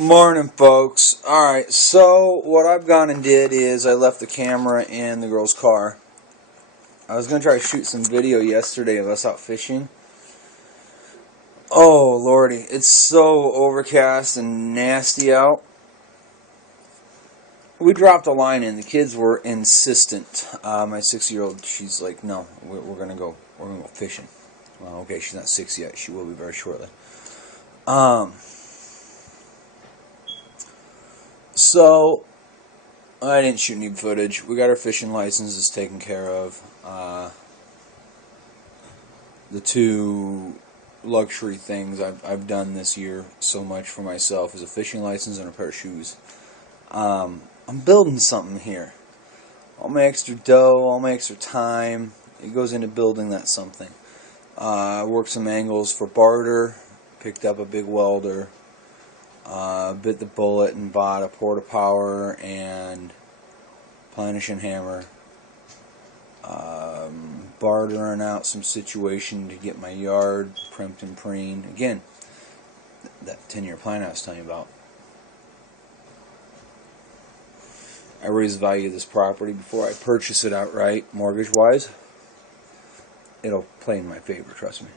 Morning, folks. Alright, so what I've gone and did is I left the camera in the girl's car. I was going to try to shoot some video yesterday of us out fishing. Oh, lordy. It's so overcast and nasty out. We dropped a line in. The kids were insistent. My 6-year-old, she's like, no, we're going to go. We're going to go fishing. Well, okay, she's not 6 yet. She will be very shortly. So, I didn't shoot any footage. We got our fishing licenses taken care of. The two luxury things I've done this year so much for myself is a fishing license and a pair of shoes. I'm building something here. All my extra dough, all my extra time, it goes into building that something. I worked some angles for barter, picked up a big welder, bit the bullet and bought a porta power and planishing hammer. Bartering out some situation to get my yard primed and preened. Again, that 10-year plan I was telling you about. I raised the value of this property before I purchase it outright, mortgage-wise. It'll play in my favor, trust me.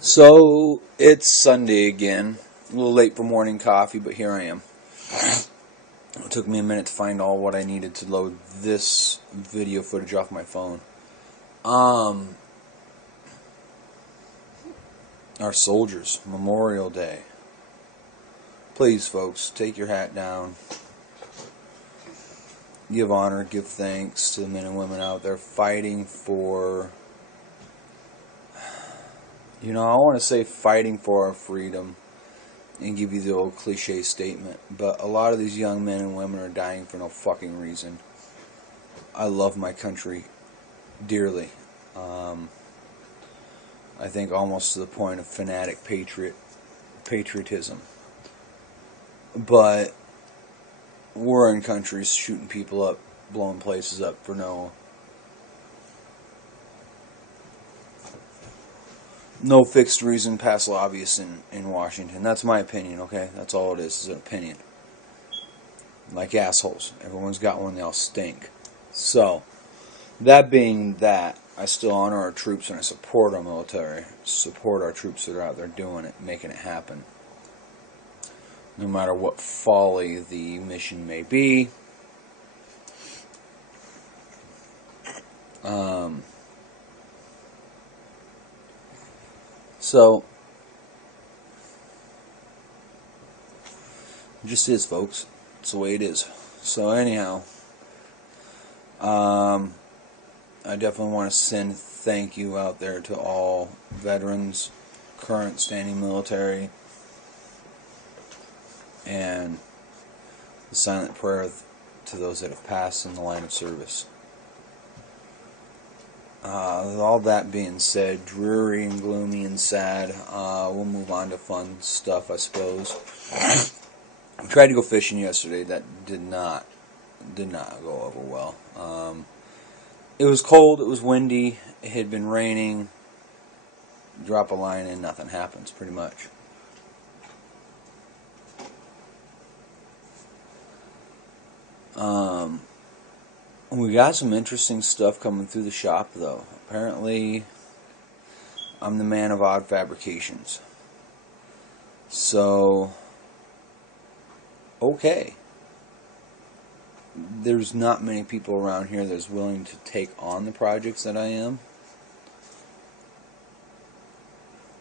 So, it's Sunday again. A little late for morning coffee, but here I am. It took me a minute to find all what I needed to load this video footage off my phone. Our soldiers, Memorial Day. Please, folks, take your hat down. Give honor, give thanks to the men and women out there fighting for, I want to say fighting for our freedom and give you the old cliche statement, but a lot of these young men and women are dying for no fucking reason. I love my country dearly. I think almost to the point of fanatic patriotism. But we're in countries shooting people up, blowing places up for no fixed reason past lobbyists in Washington. That's my opinion, okay? That's all it is an opinion. Like assholes. Everyone's got one, they all stink. So, that being that, I still honor our troops and I support our military. Support our troops that are out there doing it, making it happen. No matter what folly the mission may be. So, it just is, folks. It's the way it is. So, anyhow, I definitely want to send thank you out there to all veterans, current standing military, and the silent prayer to those that have passed in the line of service. All that being said, dreary and gloomy and sad, we'll move on to fun stuff, I suppose. I tried to go fishing yesterday. That did not go over well. It was cold, it was windy, it had been raining. Drop a line in, nothing happens, pretty much. We got some interesting stuff coming through the shop, though. Apparently, I'm the man of odd fabrications. So, okay. There's not many people around here that's willing to take on the projects that I am.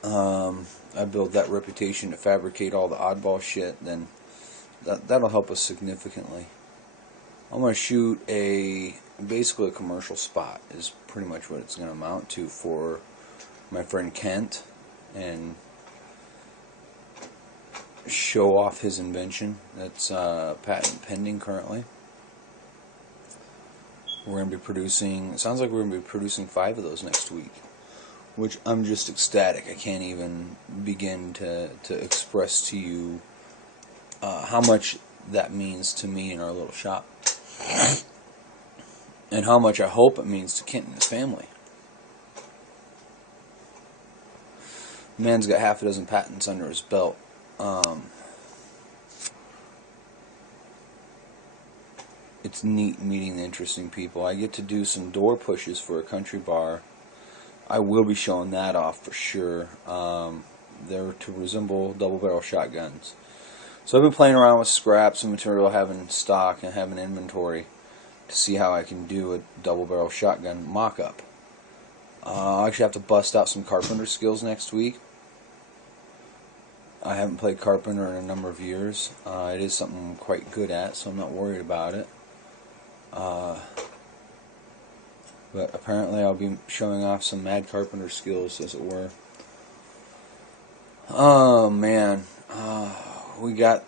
I built that reputation to fabricate all the oddball shit, then that'll help us significantly. I'm going to shoot basically a commercial spot is pretty much what it's going to amount to for my friend Kent and show off his invention. That's patent pending currently. We're going to be producing, it sounds like we're going to be producing 5 of those next week, which I'm just ecstatic. I can't even begin to express to you how much that means to me in our little shop. And how much I hope it means to Kent and his family. The man's got half a dozen patents under his belt. It's neat meeting the interesting people. I get to do some door pushes for a country bar. I will be showing that off for sure. They're to resemble double-barrel shotguns. So I've been playing around with scraps and material I have in stock and have in inventory to see how I can do a double-barrel shotgun mock-up. I actually have to bust out some carpenter skills next week. I haven't played carpenter in a number of years. It is something I'm quite good at, so I'm not worried about it. But apparently I'll be showing off some mad carpenter skills, as it were. Oh, man. We got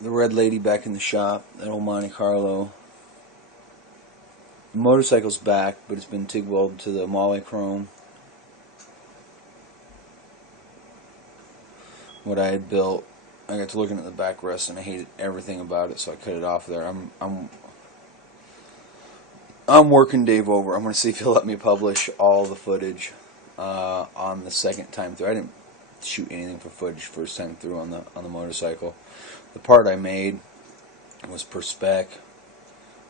the red lady back in the shop, that old Monte Carlo. The motorcycle's back, but it's been TIG welded to the Molychrome. What I had built, I got to looking at the backrest and I hated everything about it, so I cut it off there. I'm working Dave over. I'm going to see if he'll let me publish all the footage on the second time through. I didn't shoot anything for footage first time through on the motorcycle. The part I made was per spec,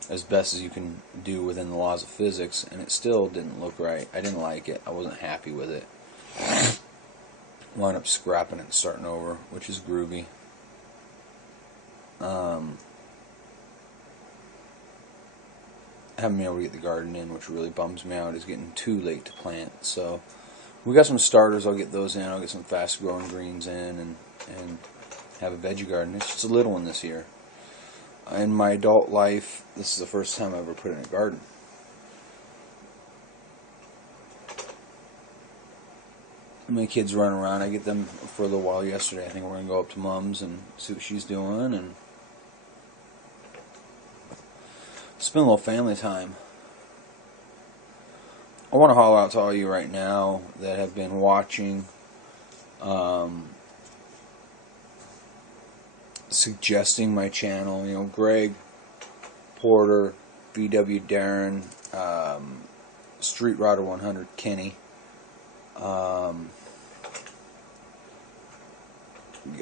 as best as you can do within the laws of physics, and it still didn't look right. I didn't like it. I wasn't happy with it. Wound up scrapping it and starting over, which is groovy. Haven't been able to get the garden in, which really bums me out. It's getting too late to plant. So we got some starters. I'll get those in. I'll get some fast growing greens in and have a veggie garden. It's just a little one this year. In my adult life, this is the first time I ever put in a garden. My kids run around. I get them for a little while yesterday. I think we're going to go up to Mom's and see what she's doing and spend a little family time. I want to holler out to all you right now that have been watching, suggesting my channel. You know, Greg, Porter, BW Darren, Street Rodder 100 Kenny.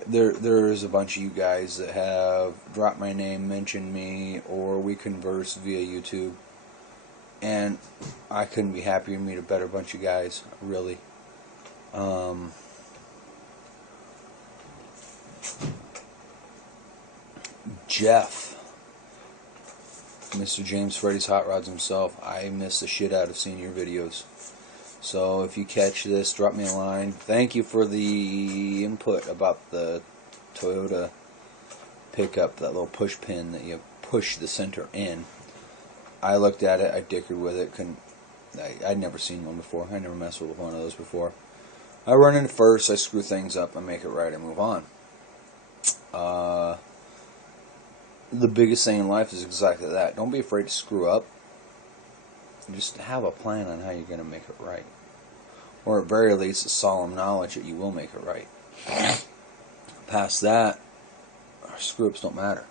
There is a bunch of you guys that have dropped my name, mentioned me, or we converse via YouTube, and I couldn't be happier to meet a better bunch of guys, really. Jeff, Mr. James Freddy's Hot Rods himself, I miss the shit out of seeing your videos. So if you catch this, drop me a line. Thank you for the input about the Toyota pickup, that little push pin that you push the center in. I looked at it, I dickered with it, I'd never seen one before. I never messed with one of those before. I run in first, I screw things up, I make it right, I move on. The biggest thing in life is exactly that. Don't be afraid to screw up. Just have a plan on how you're going to make it right. Or at very least, a solemn knowledge that you will make it right. Past that, screw-ups don't matter.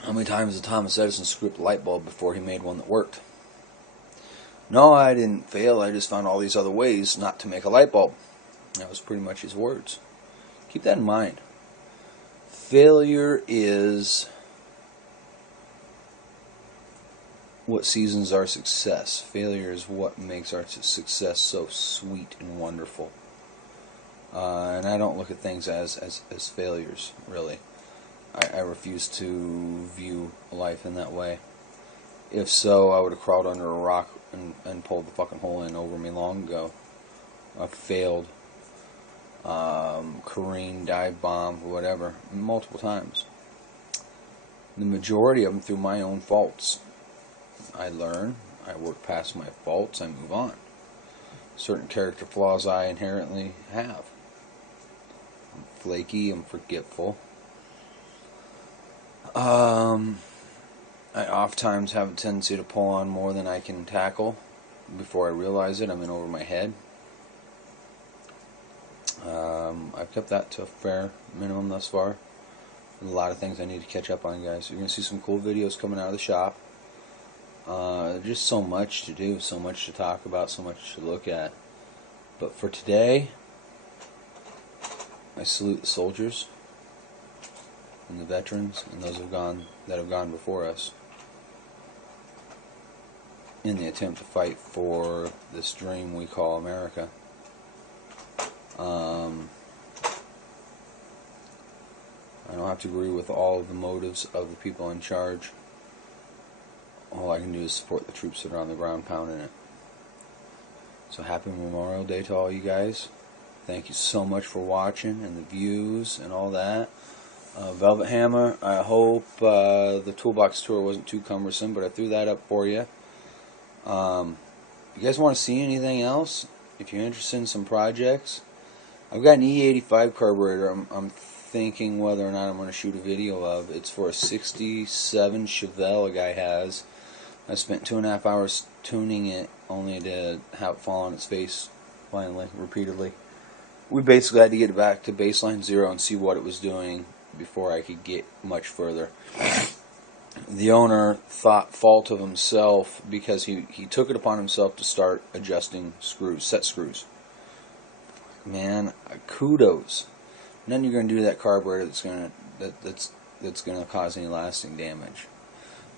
How many times did Thomas Edison screw up the light bulb before he made one that worked? No, I didn't fail. I just found all these other ways not to make a light bulb. That was pretty much his words. Keep that in mind. Failure is what seasons our success. Failure is what makes our success so sweet and wonderful. And I don't look at things as failures, really. I refuse to view life in that way. If so, I would have crawled under a rock and pulled the fucking hole in over me long ago. I've failed, careened, dive bombed, whatever, multiple times. The majority of them through my own faults. I learn, I work past my faults, I move on. Certain character flaws I inherently have. I'm flaky, I'm forgetful. I oftentimes have a tendency to pull on more than I can tackle. Before I realize it, I'm in over my head. I've kept that to a fair minimum thus far. A lot of things I need to catch up on, guys. You're going to see some cool videos coming out of the shop. Just so much to do, so much to talk about, so much to look at. But for today, I salute the soldiers and the veterans and those that have gone before us in the attempt to fight for this dream we call America. I don't have to agree with all of the motives of the people in charge. All I can do is support the troops that are on the ground pounding it. So happy Memorial Day to all you guys. Thank you so much for watching and the views and all that. Velvet Hammer, I hope the Toolbox Tour wasn't too cumbersome, but I threw that up for you. If you guys want to see anything else, if you're interested in some projects, I've got an E85 carburetor I'm thinking whether or not I'm going to shoot a video of. It's for a 67 Chevelle a guy has. I spent 2.5 hours tuning it only to have it fall on its face finally, repeatedly. We basically had to get it back to baseline 0 and see what it was doing before I could get much further. The owner thought fault of himself because he took it upon himself to start adjusting screws, set screws. Man, kudos. Nothing you're going to do to that carburetor that's going to cause any lasting damage.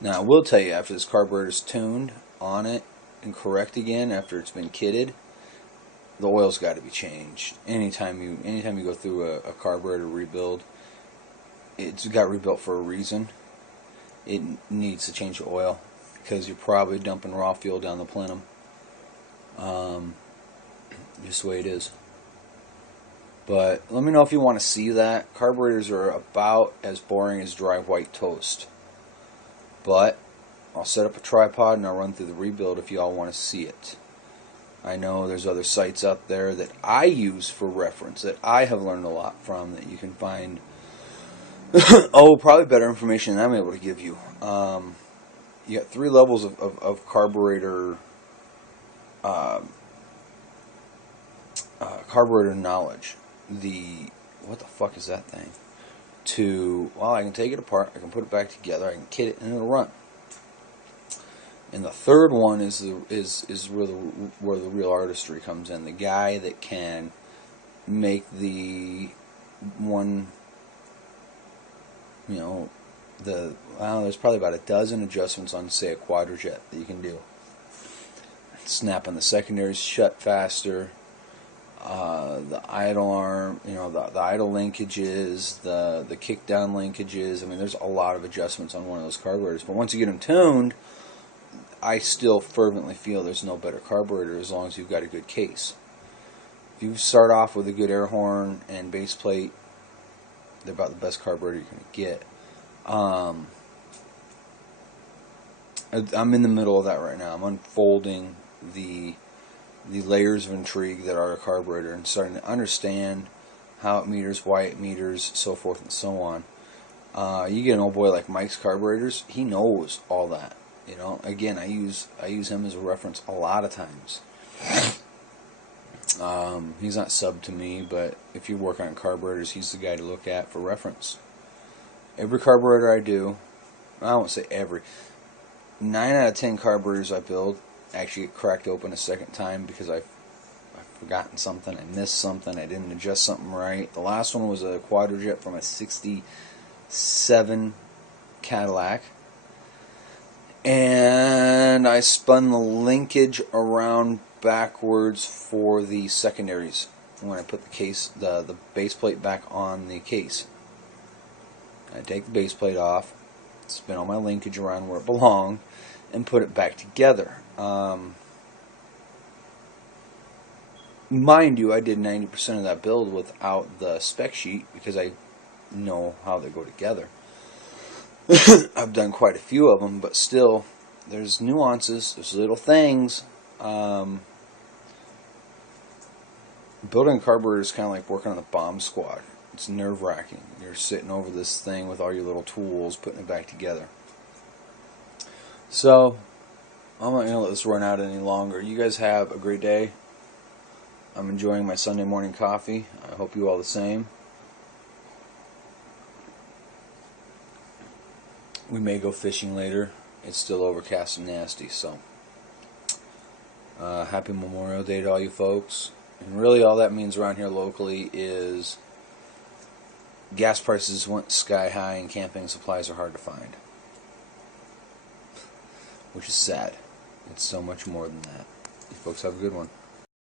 Now, I will tell you, after this carburetor's tuned on it and correct again, after it's been kitted, the oil's got to be changed. Anytime you go through a carburetor rebuild, it's got rebuilt for a reason. It needs to change the oil because you're probably dumping raw fuel down the plenum. Just the way it is. But let me know if you want to see that. Carburetors are about as boring as dry white toast. But I'll set up a tripod and I'll run through the rebuild if you all want to see it. I know there's other sites out there that I use for reference, that I have learned a lot from, that you can find probably better information than I'm able to give you. You got 3 levels of carburetor carburetor knowledge. What the fuck is that thing? Well, I can take it apart, I can put it back together, I can kit it, and it'll run. And the third one is where the real artistry comes in. The guy that can make the one, there's probably about a dozen adjustments on, say, a quadrijet that you can do. Snapping the secondaries shut faster, the idle arm, the idle linkages, the kick down linkages. I mean, there's a lot of adjustments on one of those carburetors. But once you get them tuned, I still fervently feel there's no better carburetor as long as you've got a good case. If you start off with a good air horn and base plate, they're about the best carburetor you're going to get. I'm in the middle of that right now. I'm unfolding the layers of intrigue that are a carburetor and starting to understand how it meters, why it meters, so forth and so on. You get an old boy like Mike's carburetors, he knows all that. Again, I use him as a reference a lot of times. He's not sub to me, but if you work on carburetors, he's the guy to look at for reference. Every carburetor I do, I won't say every, 9 out of 10 carburetors I build actually get cracked open a second time because I've forgotten something, I missed something, I didn't adjust something right. The last one was a quadrijet from a 67 Cadillac. And I spun the linkage around backwards for the secondaries when I put the base plate back on the case. I take the base plate off, spin all my linkage around where it belonged, and put it back together. Mind you, I did 90% of that build without the spec sheet because I know how they go together. I've done quite a few of them, but still, there's nuances, there's little things. Building a carburetor is kind of like working on the bomb squad. It's nerve-wracking. You're sitting over this thing with all your little tools, putting it back together. So, I'm not going to let this run out any longer. You guys have a great day. I'm enjoying my Sunday morning coffee. I hope you all the same. We may go fishing later. it's still overcast and nasty. So, happy Memorial Day to all you folks. And really, all that means around here locally is gas prices went sky high and camping supplies are hard to find, which is sad. It's so much more than that. You folks have a good one.